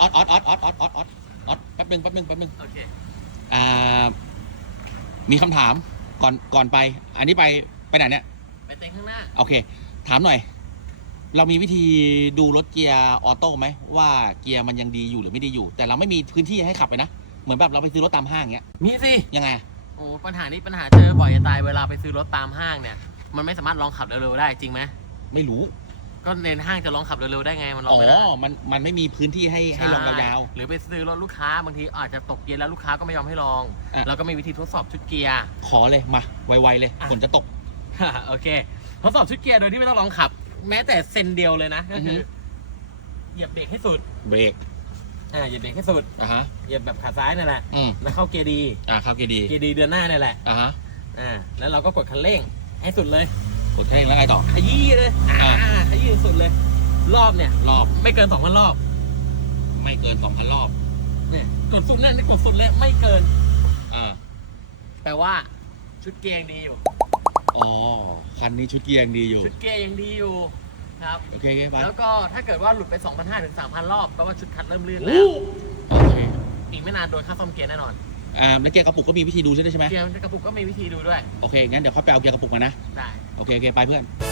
ออดออดออดออดออดออดออดออดออดแป๊บนึงแป๊บนึงแป๊บนึงโอเคอ่ามีคำถามก่อนก่อนไป อันนี้ไปไปไหนเนี่ย ไปเต็งข้างหน้า โอเค ถามหน่อย เรามีวิธีดูรถเกียร์ออโต้ไหมว่าเกียร์มันยังดีอยู่หรือไม่ดีอยู่ แต่เราไม่มีพื้นที่ให้ขับไปนะ เหมือนแบบเราไปซื้อรถตามห้างเงี้ย มีสิ ยังไงโอ้ปัญหานี้ปัญหาเจอบ่อยจะตายเวลาไปซื้อรถตามห้างเนี่ย มันไม่สามารถลองขับเร็วๆได้จริงไหมไม่รู้ ก็ในห้างจะลองขับเร็วๆได้ไงมันลองอ๋อ ไม่ได้มันมันไม่มีพื้นที่ให้ให้ลองยาว หรือไปซื้อรถลูกค้าบางทีอาจจะตกเย็นแล้วลูกค้าก็ไม่ยอมให้ลอง อะ เราก็มีวิธีทดสอบชุดเกียร์ ๆขอเลยมาไวๆเลยอะ ฝนจะตก โอเค ทดสอบชุดเกียร์โดยที่ไม่ต้องลองขับ แม้แต่เซนเดียวเลยนะก็คืออฮึ เหยียบเบรกให้สุดเบรกอ่าเหยียบเบรกให้สุดอะฮะเหยียบแบบขาซ้ายนั่นแหละอืมแล้วเข้าเกียร์ดีอะเข้าเกียร์ดีเกียร์ดีเดือนหน้านี่แหละอะฮะอ่าแล้วเราก็กดคันเร่งให้สุดเลย กดแค่งแล้วไงต่อขยี้เลยอ่าอ่าขยี้ สุดเลย รอบเนี่ย รอบไม่เกินสองพันรอบไม่เกินสองพันรอบ เนี่ยกดสุดเนี่ยนี่กดสุดเลยไม่เกินอ่าแปลว่าชุดเกียร์ยังดีอยู่ อ๋อ คันนี้ชุดเกียร์ยังดีอยู่ ชุดเกียร์ยังดีอยู่ครับ โอเคโอเคไปแล้วก็ถ้าเกิดว่าหลุดไป 2,500ถึง3,000 รอบแปลว่าชุดคัดเริ่มลื่นแล้โอ้ว โอเค อีกไม่นานโดนค่าซ่อมเกียร์แน่นอน อ่าแล้วเกียร์กระปุกก็มีวิธีดูใช่ไหมเกียร์กระปุกก็มีวิธีดูด้วย โอเค งั้นเดี๋ยวเขาไปเอาเกียร์กระปุกมานะ ได้ โอเคโอเคไปเพื่อนโอเค